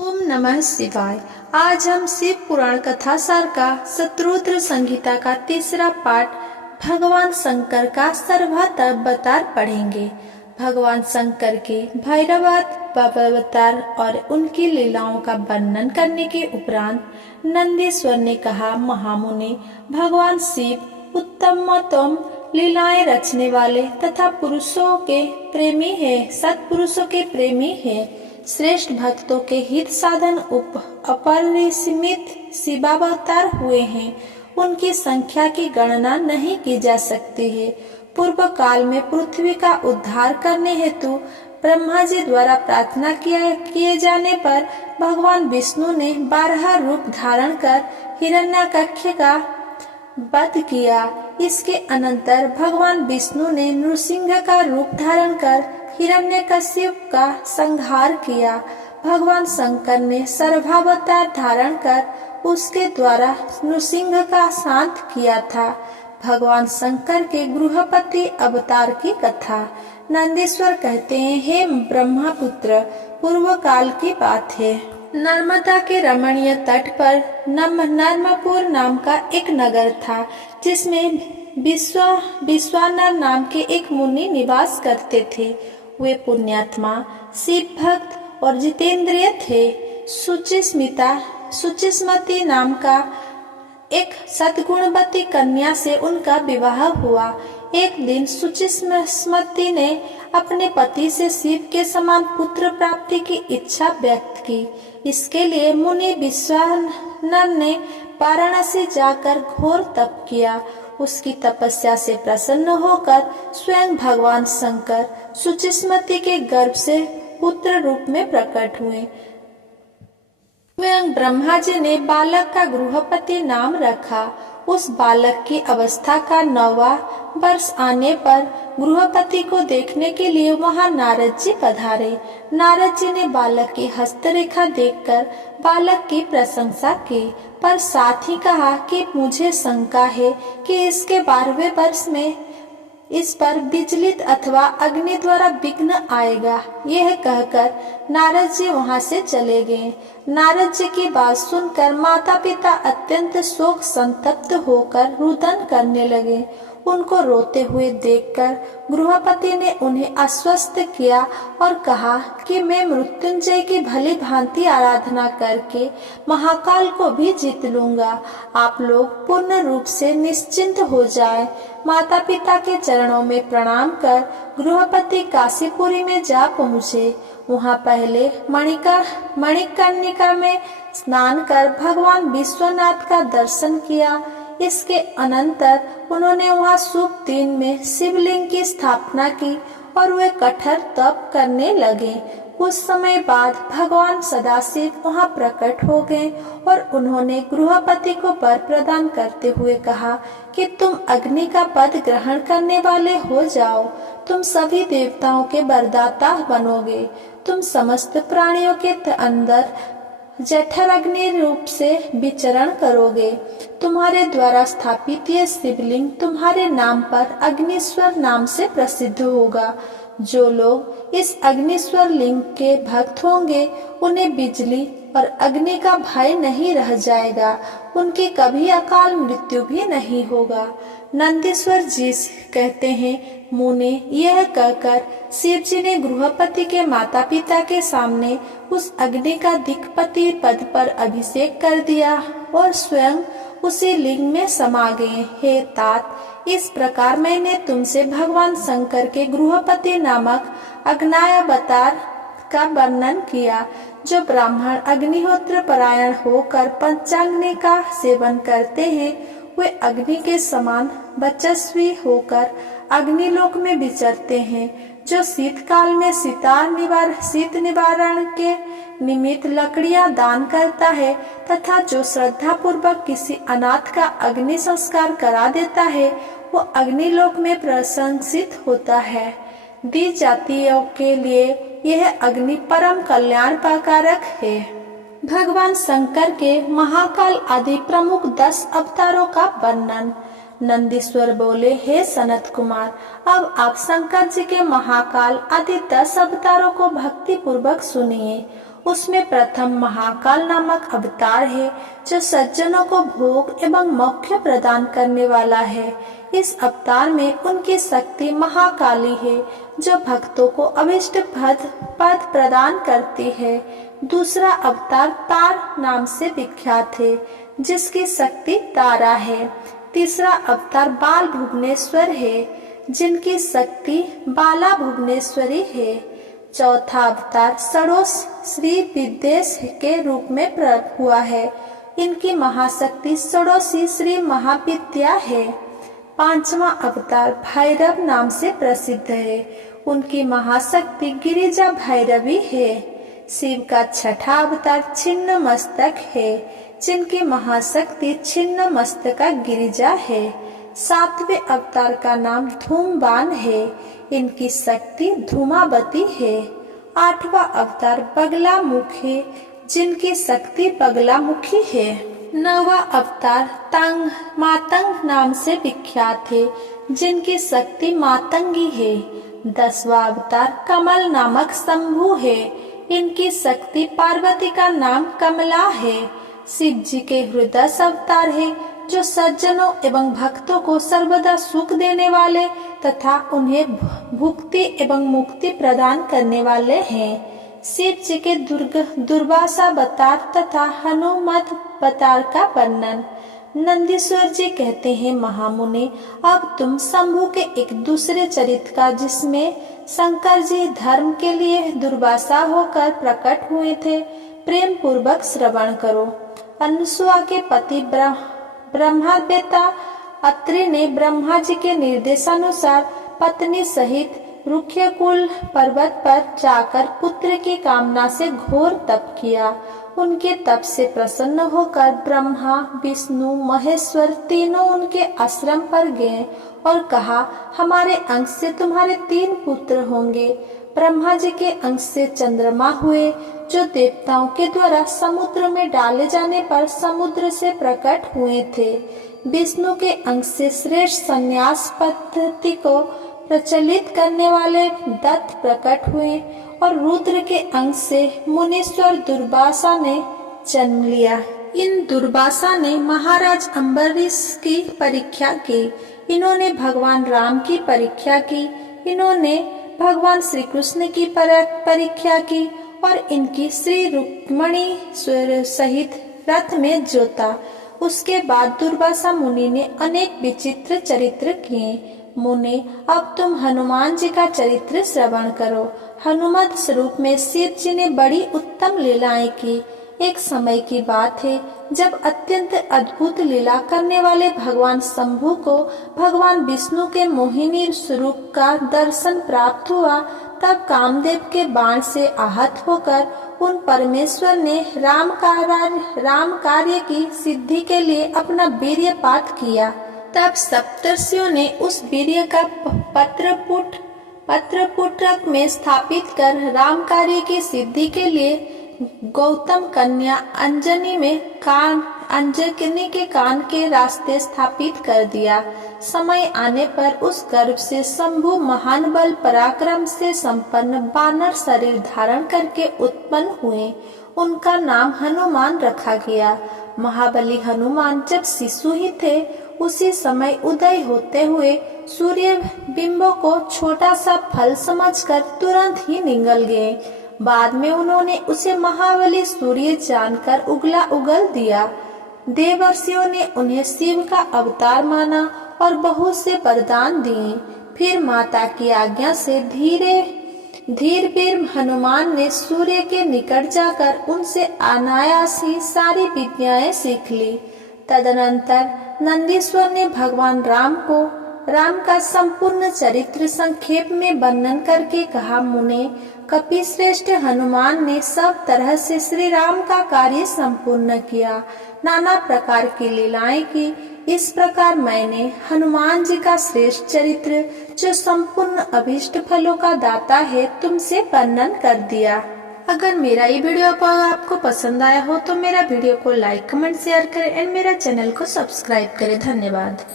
ओम नमः शिवाय। आज हम शिव पुराण कथा सार का शतरुद्र संहिता का तीसरा पाठ भगवान शंकर का सर्वावतार पढ़ेंगे। भगवान शंकर के भैरवावतार और उनकी लीलाओं का वर्णन करने के उपरांत नंदीश्वर ने कहा, महामुनि, भगवान शिव उत्तमोत्तम लीलाएं रचने वाले तथा पुरुषों के प्रेमी है, सत्पुरुषों के प्रेमी है, श्रेष्ठ भक्तों के हित साधन अपरिसीमित शिवावतार हुए हैं। उनकी संख्या की गणना नहीं की जा सकती है। पूर्व काल में पृथ्वी का उद्धार करने हेतु ब्रह्मा जी द्वारा प्रार्थना किए जाने पर भगवान विष्णु ने 12 रूप धारण कर हिरण्याकक्ष का वध किया। इसके अनंतर भगवान विष्णु ने नृसिंह का रूप धारण कर हिरण्यकशिप का संहार किया। भगवान शंकर ने सर्वावतार धारण कर उसके द्वारा नृसिंह का शांत किया था। भगवान शंकर के गृहपति अवतार की कथा। नंदीश्वर कहते हैं, हे ब्रह्मपुत्र, पूर्व काल की बात है। नर्मदा के रमणीय तट पर नर्मपुर नाम का एक नगर था, जिसमें विश्वानर नाम के एक मुनि निवास करते थे। वे पुण्यात्मा, शिव भक्त और जितेंद्रिय थे। सुचिस्मति नाम का एक सद्गुणवती कन्या से उनका विवाह हुआ। एक दिन सुचिस्मति ने अपने पति से शिव के समान पुत्र प्राप्ति की इच्छा व्यक्त की। इसके लिए मुनि विश्वानर ने वाराणसी जाकर घोर तप किया। उसकी तपस्या से प्रसन्न होकर स्वयं भगवान शंकर सुचिस्मति के गर्भ से पुत्र रूप में प्रकट हुए। स्वयं ब्रह्मा जी ने बालक का गृहपति नाम रखा। उस बालक की अवस्था का 9वां वर्ष आने पर गृहपति को देखने के लिए वहां नारद जी पधारे। नारद जी ने बालक की हस्तरेखा देखकर बालक की प्रशंसा की, पर साथ ही कहा कि मुझे शंका है कि इसके 12वें वर्ष में इस पर विचलित अथवा अग्नि द्वारा विघ्न आएगा। यह कहकर नारद जी वहां से चले गए। नारद जी की बात सुनकर माता पिता अत्यंत शोक संतप्त होकर रुदन करने लगे। उनको रोते हुए देखकर गृहपति ने उन्हें आश्वस्त किया और कहा कि मैं मृत्युंजय की भली भांति आराधना करके महाकाल को भी जीत लूंगा। आप लोग पूर्ण रूप से निश्चिंत हो जाएं। माता पिता के चरणों में प्रणाम कर गृहपति काशीपुरी में जा पहुँचे। वहाँ पहले मणिकर्णिका में स्नान कर भगवान विश्वनाथ का दर्शन किया। इसके अनंतर उन्होंने वहाँ शुभ दिन में शिवलिंग की स्थापना की और वे कठोर तप करने लगे। कुछ समय बाद भगवान सदाशिव वहाँ प्रकट हो गए और उन्होंने गृहपति को वर प्रदान करते हुए कहा कि तुम अग्नि का पद ग्रहण करने वाले हो जाओ। तुम सभी देवताओं के वरदाता बनोगे। तुम समस्त प्राणियों के अंदर जठर अग्नि रूप से विचरण करोगे। तुम्हारे द्वारा स्थापित ये शिवलिंग तुम्हारे नाम पर अग्निश्वर नाम से प्रसिद्ध होगा। जो लोग इस अग्निश्वर लिंग के भक्त होंगे, उन्हें बिजली और अग्नि का भय नहीं रह जाएगा। उनकी कभी अकाल मृत्यु भी नहीं होगा। नंदीश्वर जी कहते हैं, मुने, यह कहकर शिव जी ने गृहपति के माता पिता के सामने उस अग्नि का दिक्पति पद पर अभिषेक कर दिया और स्वयं उसी लिंग में समा गए। हे तात, इस प्रकार मैंने तुमसे भगवान शंकर के गृहपति नामक अग्न्यावतार का वर्णन किया। जो ब्राह्मण अग्निहोत्र परायण होकर पंचाग्नि का सेवन करते हैं, वे अग्नि के समान वर्चस्वी होकर अग्निलोक में विचरते हैं। जो शीतकाल में शीत निवारण के निमित्त लकड़ियां दान करता है तथा जो श्रद्धा पूर्वक किसी अनाथ का अग्नि संस्कार करा देता है, वो अग्निलोक में प्रशंसित होता है। दी जातियों के लिए यह अग्नि परम कल्याणकारक है। भगवान शंकर के महाकाल आदि प्रमुख 10 अवतारों का वर्णन। नंदीश्वर बोले, हे सनत कुमार, अब आप शंकर जी के महाकाल आदि 10 अवतारों को भक्ति पूर्वक सुनिए। उसमें प्रथम महाकाल नामक अवतार है, जो सज्जनों को भोग एवं मोक्ष प्रदान करने वाला है। इस अवतार में उनकी शक्ति महाकाली है, जो भक्तों को अभिष्ट पद प्रदान करती है। दूसरा अवतार तार नाम से विख्यात है, जिसकी शक्ति तारा है। तीसरा अवतार बाल भुवनेश्वर है, जिनकी शक्ति बाला भुवनेश्वरी है। चौथा अवतार षोडश श्री विद्वेश के रूप में प्रकट हुआ है। इनकी महाशक्ति षोडशी श्री महाविद्या है। पांचवा अवतार भैरव नाम से प्रसिद्ध है। उनकी महाशक्ति गिरिजा भैरवी है। शिव का छठा अवतार छिन्न मस्तक है, जिनकी महाशक्ति छिन्न मस्तका गिरिजा है। सातवें अवतार का नाम धूमवान है। इनकी शक्ति धूमावती है। आठवां अवतार बगलामुख है, जिनकी शक्ति बगलामुखी है। नौवां अवतार तंग मातंग नाम से विख्यात है, जिनकी शक्ति मातंगी है। 10वां अवतार कमल नामक शंभु है। इनकी शक्ति पार्वती का नाम कमला है। शिव जी के हृदय अवतार है, जो सज्जनों एवं भक्तों को सर्वदा सुख देने वाले तथा उन्हें भुक्ति एवं मुक्ति प्रदान करने वाले हैं। शिव जी के दुर्वासा अवतार तथा हनुमत अवतार का वर्णन। नंदीश्वर जी कहते हैं, महामुनि, अब तुम शंभु के एक दूसरे चरित्र का, जिसमें शंकर जी धर्म के लिए दुर्वासा होकर प्रकट हुए थे, प्रेम पूर्वक श्रवण करो। अनुसुआ के पति ब्रह्मवेत्ता अत्रि ने ब्रह्मा जी के निर्देशानुसार पत्नी सहित रुक्यकुल पर्वत पर जाकर पुत्र की कामना से घोर तप किया। उनके तप से प्रसन्न होकर ब्रह्मा, विष्णु, महेश्वर तीनों उनके आश्रम पर गए और कहा, हमारे अंश से तुम्हारे 3 पुत्र होंगे। ब्रह्मा जी के अंश से चंद्रमा हुए, जो देवताओं के द्वारा समुद्र में डाले जाने पर समुद्र से प्रकट हुए थे। विष्णु के अंश से श्रेष्ठ संन्यास पद्धति को प्रचलित करने वाले दत्त प्रकट हुए और रुद्र के अंश से मुनीश्वर दुर्वासा ने जन्म लिया। इन दुर्वासा ने महाराज अम्बरीश की परीक्षा की। इन्होंने भगवान राम की परीक्षा की। इन्होंने भगवान श्री कृष्ण की परीक्षा की और इनकी श्री रुक्मणी सहित रथ में जोता। उसके बाद दुर्वासा मुनि ने अनेक विचित्र चरित्र किए। मुने, अब तुम हनुमान जी का चरित्र श्रवण करो। हनुमत स्वरूप में शिव जी ने बड़ी उत्तम लीलाएं की। एक समय की बात है, जब अत्यंत अद्भुत लीला करने वाले भगवान शंभु को भगवान विष्णु के मोहिनी स्वरूप का दर्शन प्राप्त हुआ, तब कामदेव के बाण से आहत होकर उन परमेश्वर ने राम कार्य की सिद्धि के लिए अपना वीर्यपात किया। तब सप्तर्षियों ने उस वीर्य का पत्रपुटक में स्थापित कर राम कार्य की सिद्धि के लिए गौतम कन्या अंजनी के कान के रास्ते स्थापित कर दिया। समय आने पर उस गर्भ से शंभु महान बल पराक्रम से संपन्न बानर शरीर धारण करके उत्पन्न हुए। उनका नाम हनुमान रखा गया। महाबली हनुमान जब शिशु ही थे, उसी समय उदय होते हुए सूर्य बिंबों को छोटा सा फल समझकर तुरंत ही निगल गए। बाद में उन्होंने उसे महाबली सूर्य जानकर उगल दिया। देवर्षियों ने उन्हें शिव का अवतार माना और बहुत से वरदान दिए। फिर माता की आज्ञा से धीर हनुमान ने सूर्य के निकट जाकर उनसे अनायास ही सारी विद्याएं सीख ली। तदनंतर नंदीश्वर ने भगवान राम का संपूर्ण चरित्र संक्षेप में वर्णन करके कहा, मुने, कपिश्रेष्ठ हनुमान ने सब तरह से श्री राम का कार्य संपूर्ण किया, नाना प्रकार की लीलाएं की। इस प्रकार मैंने हनुमान जी का श्रेष्ठ चरित्र, जो संपूर्ण अभीष्ट फलों का दाता है, तुमसे वर्णन कर दिया। अगर मेरा ये वीडियो आपको पसंद आया हो तो मेरा वीडियो को लाइक, कमेंट, शेयर करें एंड मेरा चैनल को सब्सक्राइब करें। धन्यवाद।